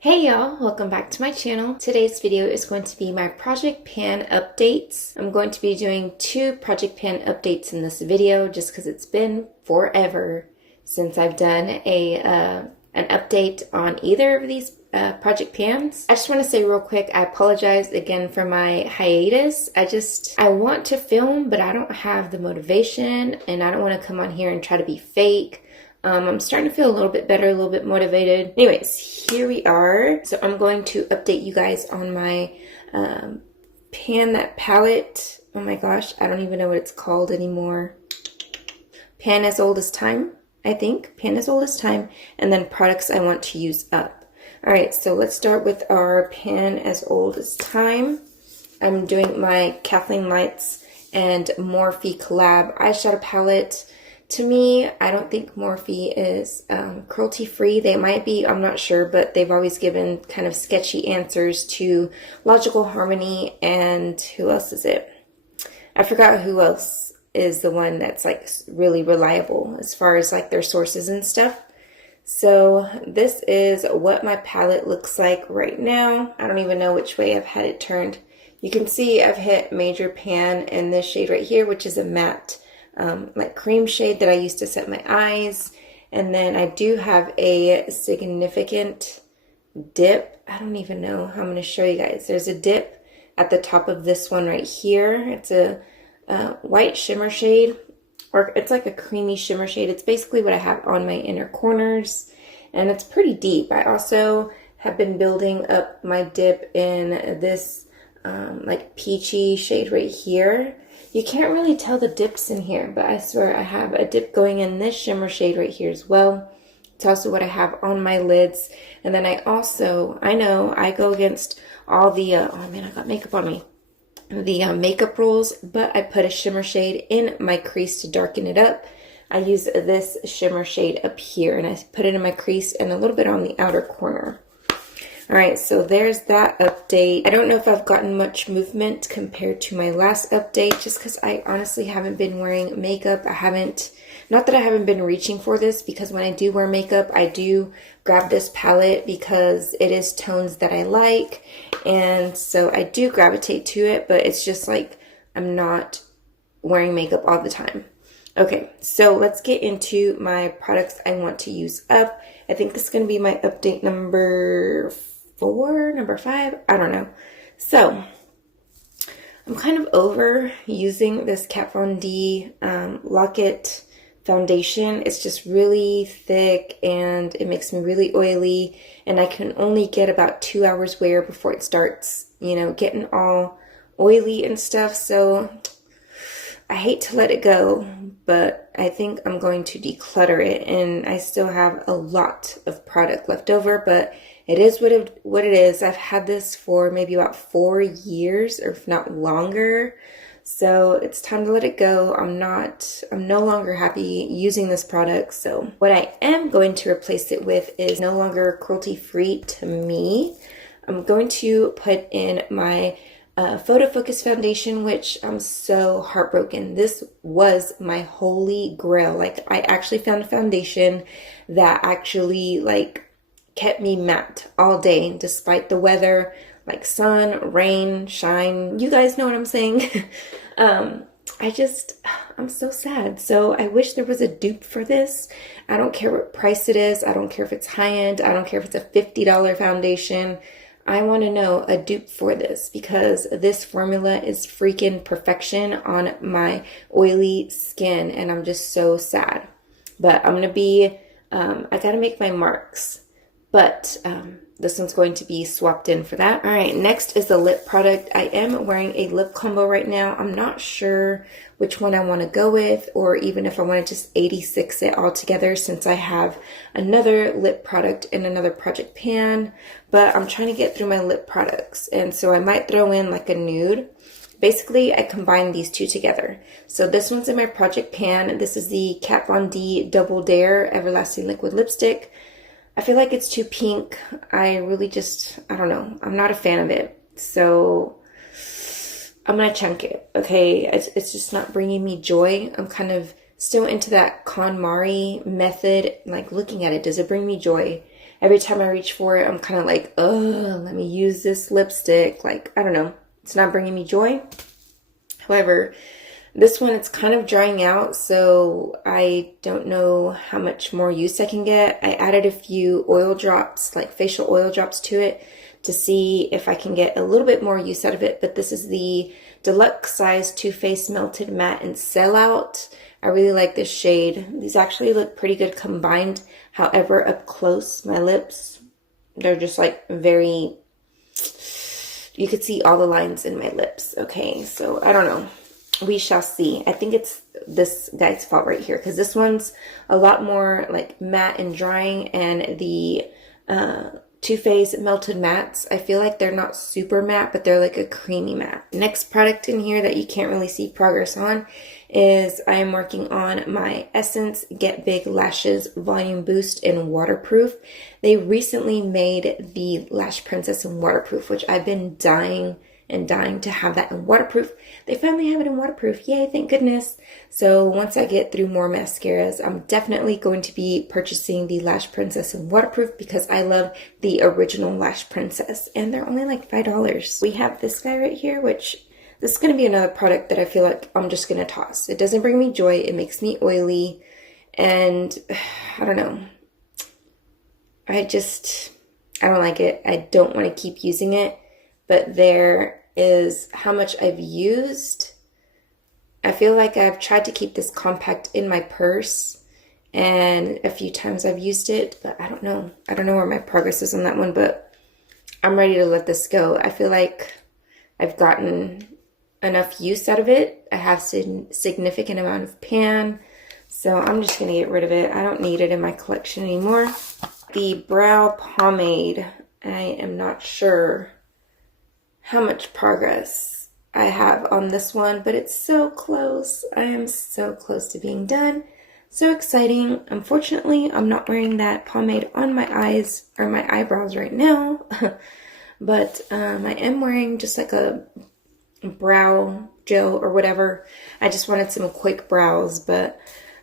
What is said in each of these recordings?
Hey y'all, welcome back to my channel. Today's video is going to be my project pan updates. I'm going to be doing 2 project pan updates in this video just because it's been forever since I've done an update on either of these project pans. I just want to say real quick, I apologize again for my hiatus. I want to film, but I don't have the motivation and I don't want to come on here and try to be fake. I'm starting to feel a little bit better, a little bit motivated. Anyways, here we are. So I'm going to update you guys on my palette. Oh my gosh, I don't even know what it's called anymore. Pan as old as time, I think. Pan as old as time. And then products I want to use up. All right, so let's start with our pan as old as time. I'm doing my Kathleen Lights and Morphe collab eyeshadow palette. To me, I don't think Morphe is cruelty-free. They might be, I'm not sure, but they've always given kind of sketchy answers to Logical Harmony and who else is it? I forgot who else is the one that's like really reliable as far as like their sources and stuff. So this is what my palette looks like right now. I don't even know which way I've had it turned. You can see I've hit Major Pan in this shade right here, which is a matte like cream shade that I used to set my eyes. And then I do have a significant dip. I don't even know how I'm going to show you guys. There's a dip at the top of this one right here. It's a white shimmer shade, or it's like a creamy shimmer shade. It's basically what I have on my inner corners, and it's pretty deep. I also have been building up my dip in this like peachy shade right here. You can't really tell the dips in here, but I swear I have a dip going in this shimmer shade right here as well. It's also what I have on my lids. And then I know I go against all the, oh man, I got makeup on me. The makeup rules, but I put a shimmer shade in my crease to darken it up. I use this shimmer shade up here and I put it in my crease and a little bit on the outer corner. All right, so there's that update. I don't know if I've gotten much movement compared to my last update, just because I honestly haven't been wearing makeup. Not that I haven't been reaching for this, because when I do wear makeup, I do grab this palette because it is tones that I like. And so I do gravitate to it, but it's just like I'm not wearing makeup all the time. Okay, so let's get into my products I want to use up. I think this is going to be my update number 4, number 5, I don't know. So I'm kind of over using this Kat Von D Lock-It foundation. It's just really thick and it makes me really oily, and I can only get about 2 hours wear before it starts, you know, getting all oily and stuff. So I hate to let it go, but I think I'm going to declutter it, and I still have a lot of product left over, but it is what it is. I've had this for maybe about 4 years, or if not longer, so it's time to let it go. I'm no longer happy using this product, so what I am going to replace it with is no longer cruelty-free to me. I'm going to put in my Photofocus foundation, which I'm so heartbroken. This was my holy grail. Like, I actually found a foundation that actually like kept me matte all day despite the weather, like sun, rain, shine. You guys know what I'm saying. I'm so sad. So I wish there was a dupe for this. I don't care what price it is. I don't care if it's high-end. I don't care if it's a $50 foundation. I want to know a dupe for this, because this formula is freaking perfection on my oily skin, and I'm just so sad. But I'm going to be, I got to make my marks, but this one's going to be swapped in for that. All right, next is the lip product. I am wearing a lip combo right now. I'm not sure which one I want to go with, or even if I want to just 86 it all together, since I have another lip product in another project pan, but I'm trying to get through my lip products, and so I might throw in like a nude. Basically, I combine these two together. So this one's in my project pan. This is the Kat Von D Double Dare Everlasting Liquid Lipstick. I feel like it's too pink. I don't know. I'm not a fan of it. So I'm going to chunk it. Okay. It's just not bringing me joy. I'm kind of still into that KonMari method. Like, looking at it, does it bring me joy? every time I reach for it, I'm kind of like, oh, let me use this lipstick. Like, I don't know. It's not bringing me joy. However, this one, it's kind of drying out, so I don't know how much more use I can get. I added a few oil drops, like facial oil drops to it to see if I can get a little bit more use out of it. But this is the deluxe size Too Faced Melted Matte in Sellout. I really like this shade. These actually look pretty good combined. However, up close, my lips, they're just like very, you could see all the lines in my lips. Okay, so I don't know. We shall see. I think it's this guy's fault right here, because this one's a lot more like matte and drying, and the Too Faced Melted Mattes, I feel like they're not super matte, but they're like a creamy matte. Next product in here that you can't really see progress on is I am working on my Essence Get Big Lashes Volume Boost in Waterproof. They recently made the Lash Princess in Waterproof, which I've been dying to have that in waterproof. They finally have it in waterproof. Yay, thank goodness. So once I get through more mascaras, I'm definitely going to be purchasing the Lash Princess in waterproof, because I love the original Lash Princess, and they're only like $5. We have this guy right here, which this is going to be another product that I feel like I'm just going to toss. It doesn't bring me joy. It makes me oily, and I don't know. I don't like it. I don't want to keep using it. But there is how much I've used. I feel like I've tried to keep this compact in my purse, and a few times I've used it, but I don't know. I don't know where my progress is on that one, but I'm ready to let this go. I feel like I've gotten enough use out of it. I have significant amount of pan, so I'm just going to get rid of it. I don't need it in my collection anymore. The brow pomade, I am not sure how much progress I have on this one, but it's so close. I am so close to being done. So exciting. Unfortunately, I'm not wearing that pomade on my eyes or my eyebrows right now, but I am wearing just like a brow gel or whatever. I just wanted some quick brows, but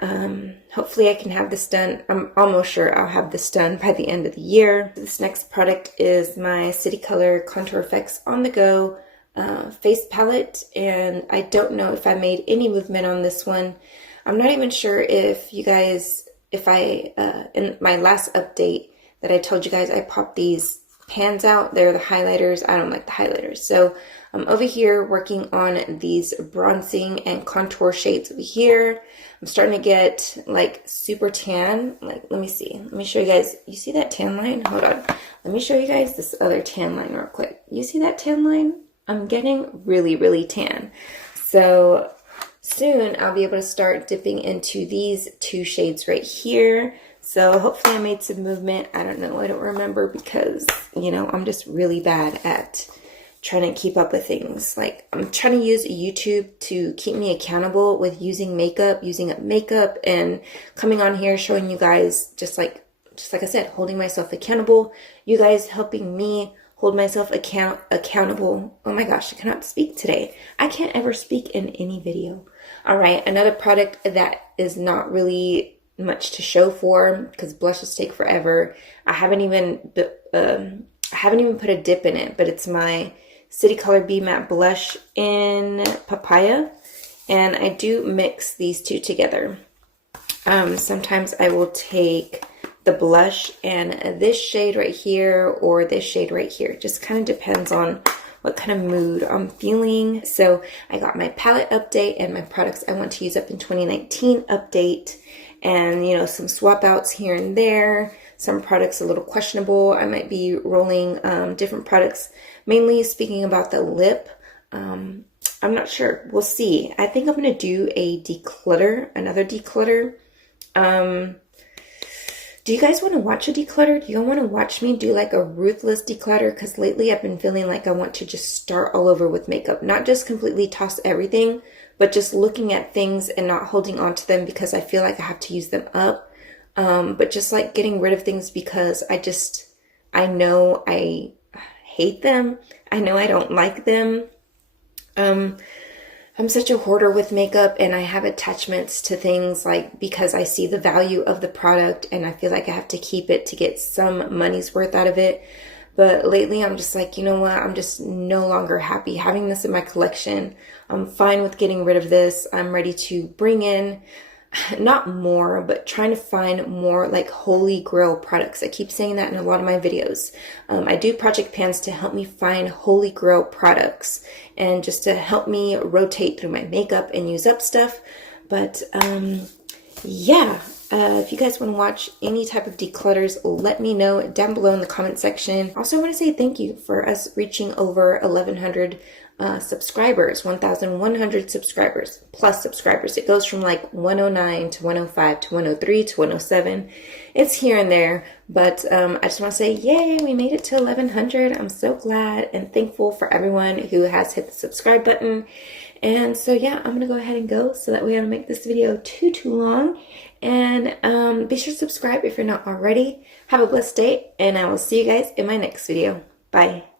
hopefully I can have this done. I'm almost sure I'll have this done by the end of the year. This next product is my City Color Contour Effects On The Go face palette, and I don't know if I made any movement on this one. I'm not even sure if you guys, in my last update that I told you guys, I popped these pans out. They're the highlighters. I don't like the highlighters. So I'm over here working on these bronzing and contour shades over here. I'm starting to get like super tan. Like, let me see. Let me show you guys. You see that tan line? Hold on. Let me show you guys this other tan line real quick. You see that tan line? I'm getting really, really tan. So soon I'll be able to start dipping into these two shades right here. So hopefully I made some movement. I don't know. I don't remember, because, you know, I'm just really bad at trying to keep up with things. Like, I'm trying to use YouTube to keep me accountable with using makeup, using up makeup, and coming on here showing you guys, just like I said, holding myself accountable. You guys helping me hold myself accountable. Oh my gosh, I cannot speak today. I can't ever speak in any video. All right, another product that is not really much to show for, because blushes take forever. I haven't even put a dip in it, but it's my City Color Be Matte blush in Papaya, and I do mix these two together. Sometimes I will take the blush and this shade right here or this shade right here. It just kind of depends on what kind of mood I'm feeling. So I got my palette update and my products I want to use up in 2019 update, and, you know, some swap outs here and there. Some products a little questionable. I might be rolling different products, mainly speaking about the lip. I'm not sure. We'll see. I think I'm going to do a declutter, another declutter. Do you guys want to watch a declutter? Do you want to watch me do like a ruthless declutter? Because lately I've been feeling like I want to just start all over with makeup. Not just completely toss everything, but just looking at things and not holding on to them because I feel like I have to use them up. But just like getting rid of things because I know I hate them. I know I don't like them. I'm such a hoarder with makeup, and I have attachments to things like because I see the value of the product and I feel like I have to keep it to get some money's worth out of it. But lately I'm just like, you know what? I'm just no longer happy having this in my collection. I'm fine with getting rid of this. I'm ready to bring in not more, but trying to find more like holy grail products. I keep saying that in a lot of my videos. I do project pans to help me find holy grail products and just to help me rotate through my makeup and use up stuff. But yeah, if you guys want to watch any type of declutters, let me know down below in the comment section. Also, I want to say thank you for us reaching over 1,100 subscribers, 1,100 subscribers plus subscribers. It goes from like 109 to 105 to 103 to 107. It's here and there, but I just want to say yay, we made it to 1,100. I'm so glad and thankful for everyone who has hit the subscribe button. And so yeah, I'm gonna go ahead and go so that we don't make this video too long. And be sure to subscribe if you're not already. Have a blessed day, and I will see you guys in my next video. Bye.